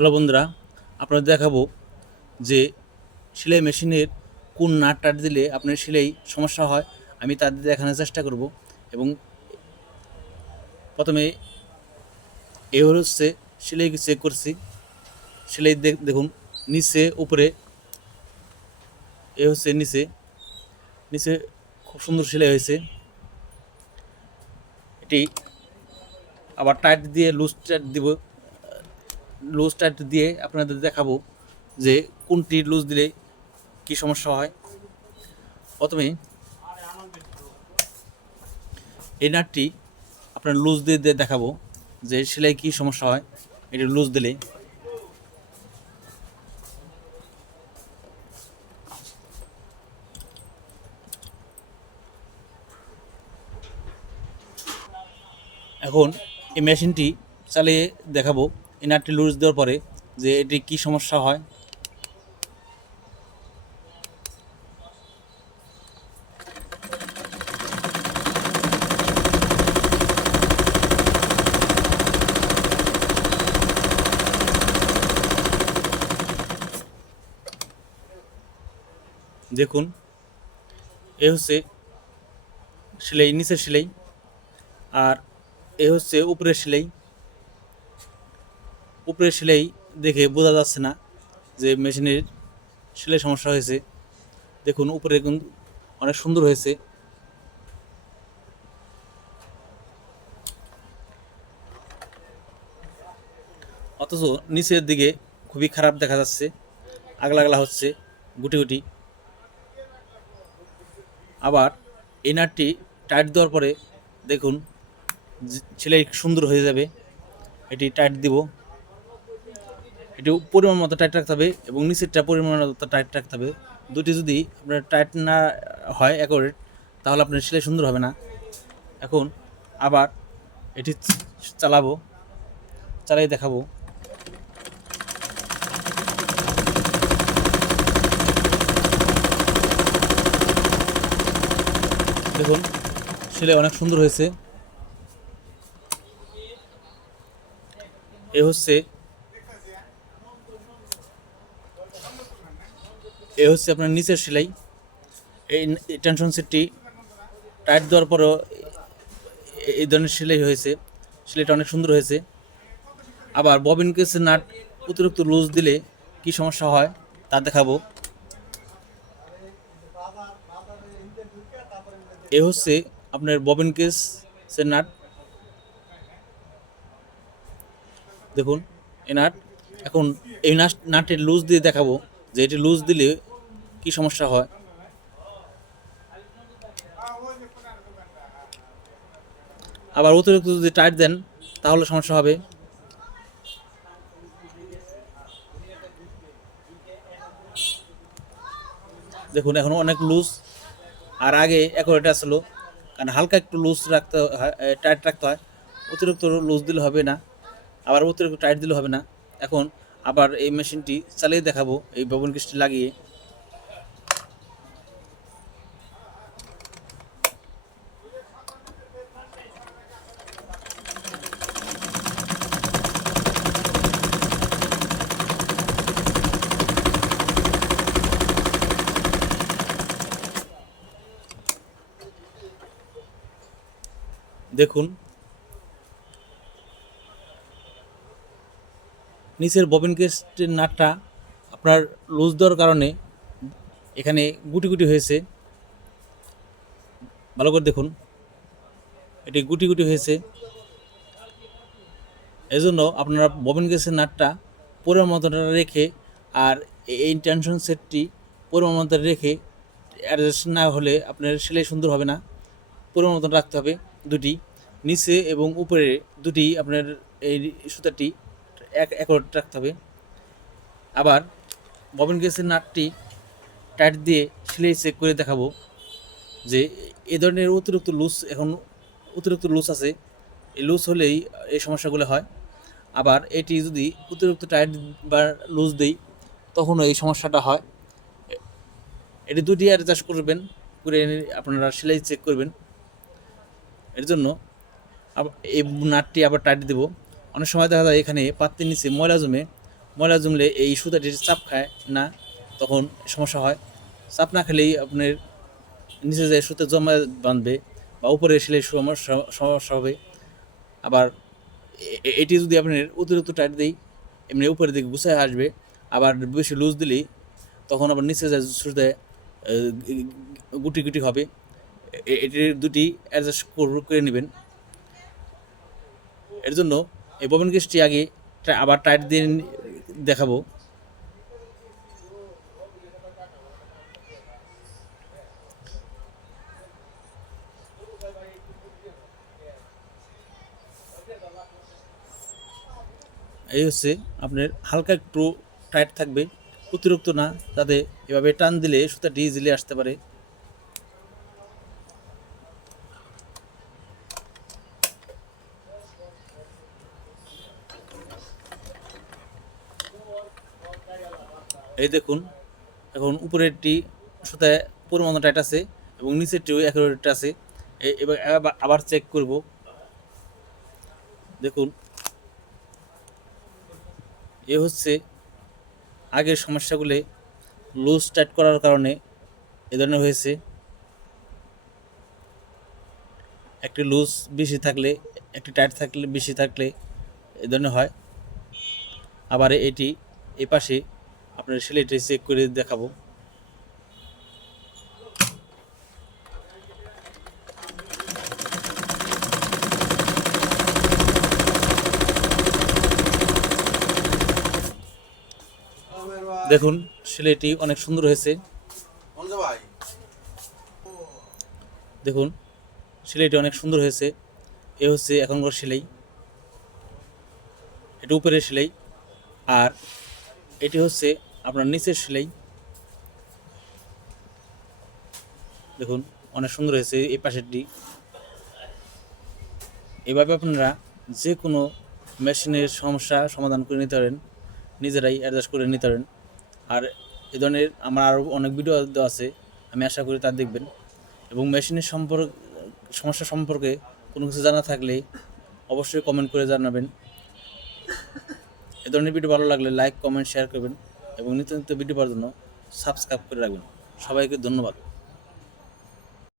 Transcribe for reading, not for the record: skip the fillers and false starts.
Hello বন্ধুরা, আপনাদের দেখাবো যে সেলাই মেশিনের কোন নাট টাট দিলে আপনার সেলাই সমস্যা হয়। আমি তাদের দেখানোর চেষ্টা করব। এবং প্রথমে এ হচ্ছে সেলাই চেক করছি। সেলাই দেখুন, নিচে উপরে এ হচ্ছে নিচে নিচে খুব সুন্দর সেলাই হয়েছে। এটি আবার টাইট দিয়ে লুজ টাইট দিব। লুজ টাইট দিয়ে আপনাদের দেখাবো যে কোনটি লুজ দিলে কী সমস্যা হয়। প্রথমে এই নাটটি আপনার লুজ দিয়ে দেখাবো যে সেলাই কী সমস্যা হয় এটি লুজ দিলে। এখন এই মেশিনটি চালিয়ে দেখাবো এই নাটটি লুজ দেওয়ার পরে যে এটি কী সমস্যা হয়। দেখুন, এ হচ্ছে সেলাই, নিচের সেলাই, আর এ হচ্ছে উপরের সেলাই। উপরের সেলাই দেখে বোঝা যাচ্ছে না যে মেশিনের সেলাই সমস্যা হয়েছে। দেখুন, উপরে অনেক সুন্দর হয়েছে, অথচ নিচের দিকে খুবই খারাপ দেখা যাচ্ছে, আগলা আগলা হচ্ছে, গুটি গুটি। আবার এই নাটটি টাইট দেওয়ার পরে দেখুন সেলাই সুন্দর হয়ে যাবে। এটি টাইট দিব, এটি পরিমাণ মতো টাইট রাখতে হবে এবং নিচেরটা পরিমাণ মতো টাইট রাখতে হবে। দুটি যদি আপনার টাইট না হয় অ্যাকোরেট, তাহলে আপনার সেলাই সুন্দর হবে না। এখন আবার এটি চালাবো, চালাই দেখাবো। দেখুন, সেলাই অনেক সুন্দর হয়েছে। এ হচ্ছে আপনার নিচের সেলাই। এই টেনশন সেটটি টাইট দেওয়ার পরেও এই ধরনের সেলাই হয়েছে, সেলাইটা অনেক সুন্দর হয়েছে। আবার ববিন কেসের নাট অতিরিক্ত লুজ দিলে কি সমস্যা হয় তা দেখাবো। এ হচ্ছে আপনার ববিন কেসের নাট। দেখুন এই নাট। এখন এই নাটের লুজ দিয়ে দেখাবো যে এটি লুজ দিলে কি সমস্যা হয়। আবার অতিরিক্ত যদি টাইট দেন তাহলে সমস্যা হবে। দেখুন এখন অনেক লুজ, আর আগে অ্যাকুরেট আসলো, কারণ হালকা একটু লুজ রাখতে হয়, টাইট রাখতে হয়। অতিরিক্ত লুজ দিলে হবে না, আবার অতিরিক্ত টাইট দিলে হবে না। এখন আবার এই মেশিনটি চালিয়ে দেখাবো এই ববিন কেসটি লাগিয়ে। দেখুন, নিচের ববিন কেসটির নাটটা আপনার লুজ দেওয়ার কারণে এখানে গুটি গুটি হয়েছে। ভালো করে দেখুন, এটি গুটি গুটি হয়েছে। এজন্য আপনারা ববিন কেসের নাটটা পরিমাণ মতো রেখে, আর এই টেনশন সেটটি পরিমাণ মতো রেখে, অ্যাডজাস্ট না হলে আপনার সেলাই সুন্দর হবে না। পরিমাণ মতো রাখতে হবে দুটি, নিচে এবং উপরে দুটি আপনার এই সুতাটি একট রাখতে হবে। আবার ববিন কেসের নাটটি টাইট দিয়ে সেলাই চেক করে দেখাবো যে এ ধরনের অতিরিক্ত লুজ আছে। এই লুজ হলেই এই সমস্যাগুলো হয়। আবার এটি যদি অতিরিক্ত টাইট বা লুজ দেই তখনও এই সমস্যাটা হয়। এটি দুটি অ্যাডজাস্ট করবেন, করে আপনারা সেলাই চেক করবেন। এর জন্য এই নাটটি আবার টাইট দেব। অনেক সময় দেখা যায় এখানে পাত্রের নিচে ময়লা জমে, ময়লা জমলে এই সুতাটির চাপ খায় না, তখন সমস্যা হয়। চাপ না খেলেই আপনার নিচে যে সুতো জমা বাঁধবে বা উপরে সেলাই সমস্যা হবে। আবার এটি যদি আপনার অতিরিক্ত টাইট দিই, এমনি উপরের দিকে গুছায় আসবে। আবার বেশি লুজ দিলেই তখন আবার নিচে যে সুতোতে গুটি গুটি হবে। এটির দুটি অ্যাডজাস্ট করে নেবেন। এর জন্য এই ববিন কেসটি আগে আবার টাইট দিয়ে দেখাবো। এই হচ্ছে আপনার হালকা একটু টাইট থাকবে, অতিরিক্ত না, যাতে এভাবে টান দিলে সুতাটি ইজিলি আসতে পারে। এই দেখুন, এখন উপরেরটি সুতায় পরিমাণ টাইট আছে এবং নিচেরটিও একই টাইট আছে। এবার আবার চেক করব। দেখুন, এ হচ্ছে আগের সমস্যাগুলো লুজ টাইট করার কারণে এ ধরনের হয়েছে। একটি লুজ বেশি থাকলে, একটি টাইট থাকলে, বেশি থাকলে এ ধরনের হয়। আবার এটি এই পাশে আপনার সেলাইটি চেক করে দেখাবো। দেখুন, সেলাইটি অনেক সুন্দর হয়েছে। দেখুন, সেলাইটি অনেক সুন্দর হয়েছে। এ হচ্ছে এখনকার সেলাই, এটা উপরের সেলাই। আর এটি হচ্ছে আপনার নিচের সেলাই। দেখুন, অনেক সুন্দর হয়েছে এই পাশেরটি। এভাবে আপনারা যে কোনো মেশিনের সমস্যা সমাধান করে নিতে পারেন, নিজেরাই অ্যাডজাস্ট করে নিতে পারেন। আর এ ধরনের আমার আরও অনেক ভিডিও দেওয়া আছে, আমি আশা করি তা দেখবেন। এবং মেশিনের সমস্যা সম্পর্কে কোনো কিছু জানা থাকলে অবশ্যই কমেন্ট করে জানাবেন। এ ধরনের ভিডিও ভালো লাগলে লাইক, কমেন্ট, শেয়ার করবেন এবং নিত্য নিত্য ভিডিও পাওয়ার জন্য সাবস্ক্রাইব করে রাখবেন। সবাইকে ধন্যবাদ।